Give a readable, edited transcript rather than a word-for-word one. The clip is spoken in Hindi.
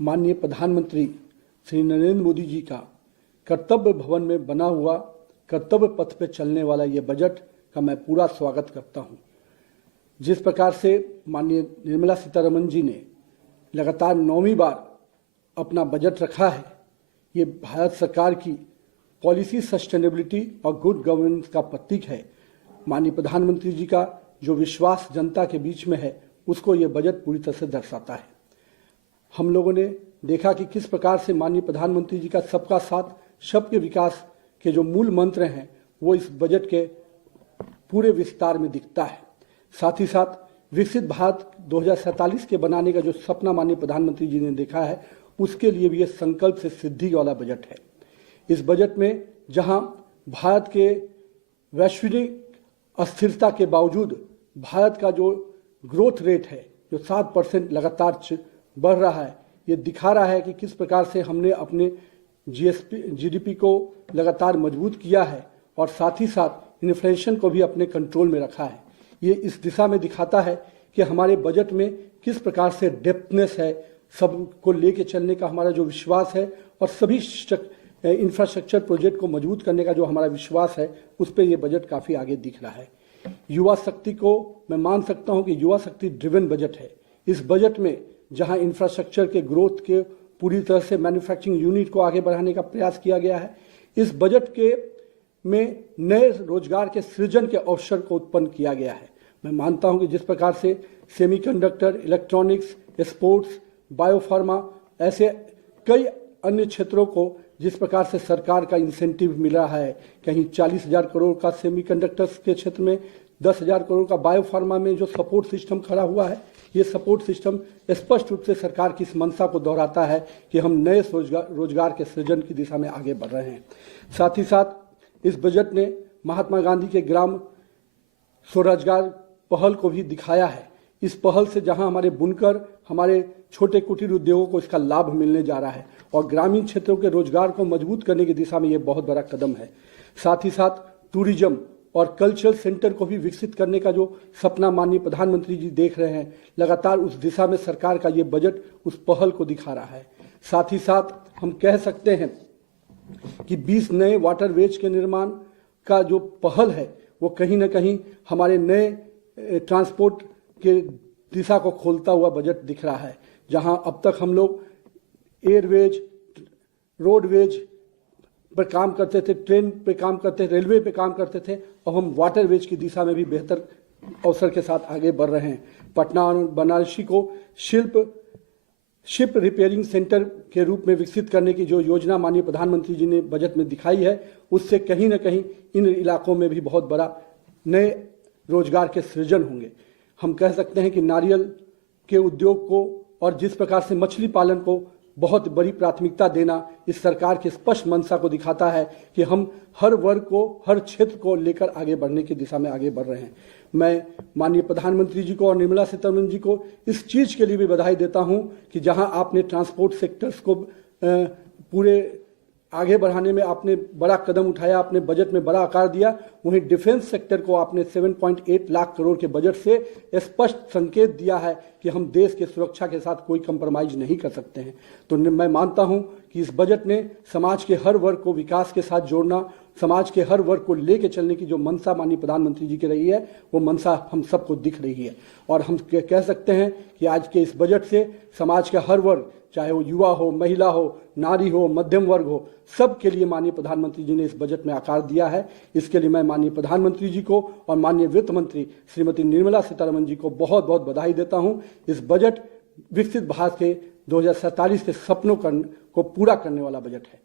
माननीय प्रधानमंत्री श्री नरेंद्र मोदी जी का कर्तव्य भवन में बना हुआ कर्तव्य पथ पर चलने वाला ये बजट का मैं पूरा स्वागत करता हूँ। जिस प्रकार से माननीय निर्मला सीतारमण जी ने लगातार 9वीं बार अपना बजट रखा है, ये भारत सरकार की पॉलिसी सस्टेनेबिलिटी और गुड गवर्नेंस का प्रतीक है। माननीय प्रधानमंत्री जी का जो विश्वास जनता के बीच में है, उसको ये बजट पूरी तरह से दर्शाता है। हम लोगों ने देखा कि किस प्रकार से माननीय प्रधानमंत्री जी का सबका साथ सबके विकास के जो मूल मंत्र हैं, वो इस बजट के पूरे विस्तार में दिखता है। साथ ही साथ विकसित भारत 2047 के बनाने का जो सपना माननीय प्रधानमंत्री जी ने देखा है, उसके लिए भी ये संकल्प से सिद्धि वाला बजट है। इस बजट में जहां भारत के वैश्विक अस्थिरता के बावजूद भारत का जो ग्रोथ रेट है, जो 7% लगातार बढ़ रहा है, ये दिखा रहा है कि किस प्रकार से हमने अपने जीडीपी को लगातार मजबूत किया है और साथ ही साथ इन्फ्लेशन को भी अपने कंट्रोल में रखा है। ये इस दिशा में दिखाता है कि हमारे बजट में किस प्रकार से डेप्थनेस है, सबको लेके चलने का हमारा जो विश्वास है और सभी इंफ्रास्ट्रक्चर प्रोजेक्ट को मजबूत करने का जो हमारा विश्वास है, उस पर यह बजट काफ़ी आगे दिख रहा है। युवा शक्ति को मैं मान सकता हूं कि युवा शक्ति ड्रिवन बजट है। इस बजट में जहां इंफ्रास्ट्रक्चर के ग्रोथ के पूरी तरह से मैन्युफैक्चरिंग यूनिट को आगे बढ़ाने का प्रयास किया गया है, इस बजट के में नए रोजगार के सृजन के अवसर को उत्पन्न किया गया है। मैं मानता हूं कि जिस प्रकार से सेमीकंडक्टर, इलेक्ट्रॉनिक्स, स्पोर्ट्स, बायोफार्मा, ऐसे कई अन्य क्षेत्रों को जिस प्रकार से सरकार का इंसेंटिव मिल रहा है, कहीं 40,000 करोड़ का सेमीकंडक्टर्स के क्षेत्र में, 10,000 करोड़ का बायोफार्मा में जो सपोर्ट सिस्टम खड़ा हुआ है, ये सपोर्ट सिस्टम स्पष्ट रूप से सरकार की इस मंशा को दोहराता है कि हम नए रोजगार के सृजन की दिशा में आगे बढ़ रहे हैं। साथ ही साथ इस बजट ने महात्मा गांधी के ग्राम स्वरोजगार पहल को भी दिखाया है। इस पहल से जहां हमारे बुनकर, हमारे छोटे कुटीर उद्योगों को इसका लाभ मिलने जा रहा है और ग्रामीण क्षेत्रों के रोजगार को मजबूत करने की दिशा में ये बहुत बड़ा कदम है। साथ ही साथ टूरिज्म और कल्चरल सेंटर को भी विकसित करने का जो सपना माननीय प्रधानमंत्री जी देख रहे हैं, लगातार उस दिशा में सरकार का ये बजट उस पहल को दिखा रहा है। साथ ही साथ हम कह सकते हैं कि 20 नए वाटरवेज के निर्माण का जो पहल है, वो कहीं ना कहीं हमारे नए ट्रांसपोर्ट के दिशा को खोलता हुआ बजट दिख रहा है। जहां अब तक हम लोग एयरवेज, रोडवेज पर काम करते थे, ट्रेन पे काम करते थे, रेलवे पे काम करते थे, और हम वाटरवेज की दिशा में भी बेहतर अवसर के साथ आगे बढ़ रहे हैं। पटना और बनारसी को शिप रिपेयरिंग सेंटर के रूप में विकसित करने की जो योजना माननीय प्रधानमंत्री जी ने बजट में दिखाई है, उससे कहीं ना कहीं इन इलाकों में भी बहुत बड़ा नए रोजगार के सृजन होंगे। हम कह सकते हैं कि नारियल के उद्योग को और जिस प्रकार से मछली पालन को बहुत बड़ी प्राथमिकता देना इस सरकार की स्पष्ट मंशा को दिखाता है कि हम हर वर्ग को, हर क्षेत्र को लेकर आगे बढ़ने की दिशा में आगे बढ़ रहे हैं। मैं माननीय प्रधानमंत्री जी को और निर्मला सीतारमण जी को इस चीज़ के लिए भी बधाई देता हूं कि जहां आपने ट्रांसपोर्ट सेक्टर्स को पूरे आगे बढ़ाने में आपने बड़ा कदम उठाया, आपने बजट में बड़ा आकार दिया, वहीं डिफेंस सेक्टर को आपने 7.8 लाख करोड़ के बजट से स्पष्ट संकेत दिया है कि हम देश के सुरक्षा के साथ कोई कंप्रोमाइज नहीं कर सकते हैं। तो मैं मानता हूं कि इस बजट ने समाज के हर वर्ग को विकास के साथ जोड़ना, समाज के हर वर्ग को लेके चलने की जो मंशा माननीय प्रधानमंत्री जी की रही है, वो मंशा हम सबको दिख रही है। और हम कह सकते हैं कि आज के इस बजट से समाज का हर वर्ग, चाहे वो युवा हो, महिला हो, नारी हो, मध्यम वर्ग हो, सब के लिए माननीय प्रधानमंत्री जी ने इस बजट में आकार दिया है। इसके लिए मैं माननीय प्रधानमंत्री जी को और माननीय वित्त मंत्री श्रीमती निर्मला सीतारमण जी को बहुत बहुत बधाई देता हूं। इस बजट विकसित भारत के 2047 के सपनों को पूरा करने वाला बजट है।